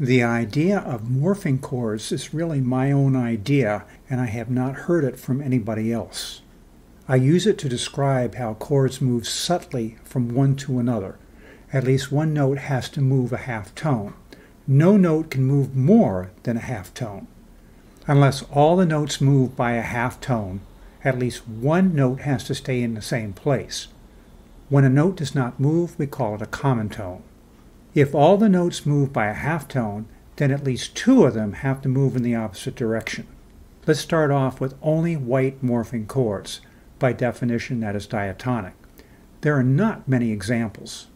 The idea of morphing chords is really my own idea, and I have not heard it from anybody else. I use it to describe how chords move subtly from one to another. At least one note has to move a half tone. No note can move more than a half tone. Unless all the notes move by a half tone, at least one note has to stay in the same place. When a note does not move, we call it a common tone. If all the notes move by a half tone, then at least two of them have to move in the opposite direction. Let's start off with only white morphing chords. By definition, that is diatonic. There are not many examples.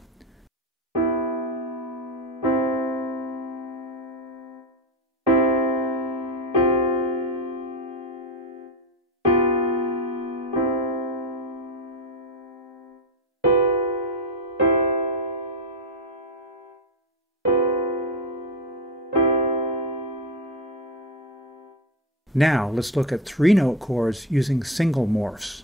Now let's look at three-note chords using single morphs.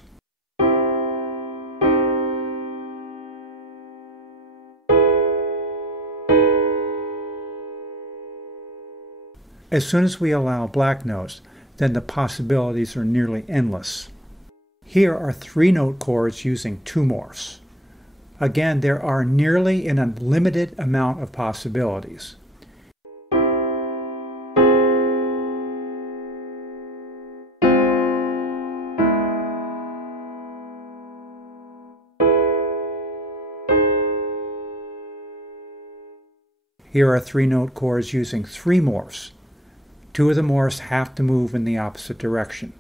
As soon as we allow black notes, then the possibilities are nearly endless. Here are three-note chords using two morphs. Again, there are nearly an unlimited amount of possibilities. Here are three-note chords using three morphs. Two of the morphs have to move in the opposite direction.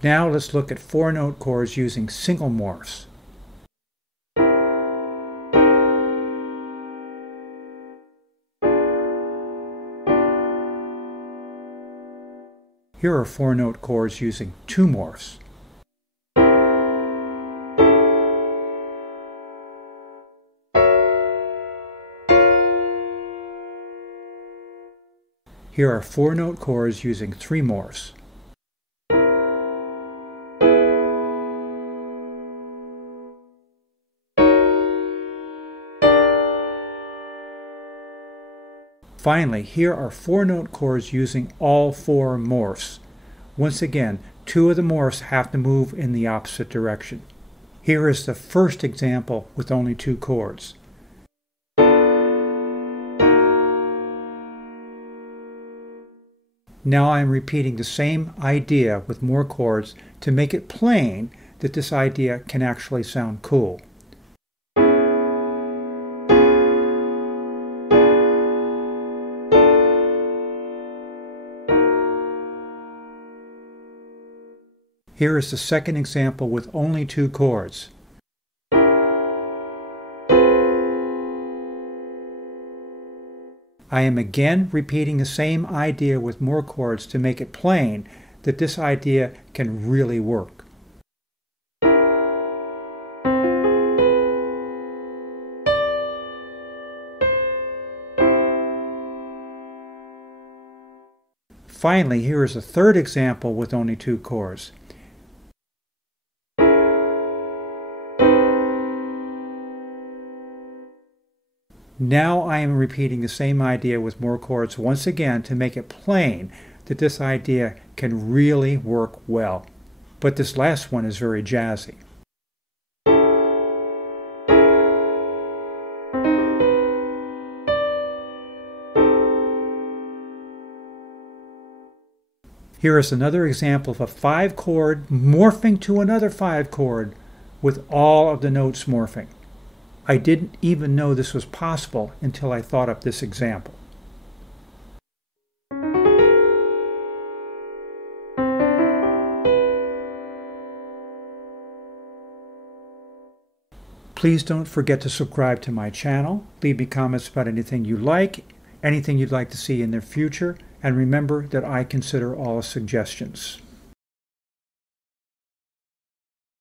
Now let's look at four-note chords using single morphs. Here are four-note chords using two morphs. Here are four-note chords using three morphs. Finally, here are four-note chords using all four morphs. Once again, two of the morphs have to move in the opposite direction. Here is the first example with only two chords. Now I am repeating the same idea with more chords to make it plain that this idea can actually sound cool. Here is the second example with only two chords. I am again repeating the same idea with more chords to make it plain that this idea can really work. Finally, here is a third example with only two chords. Now I am repeating the same idea with more chords once again to make it plain that this idea can really work well. But this last one is very jazzy. Here is another example of a 5-chord morphing to another 5-chord with all of the notes morphing. I didn't even know this was possible until I thought up this example. Please don't forget to subscribe to my channel, leave me comments about anything you like, anything you'd like to see in the future, and remember that I consider all suggestions.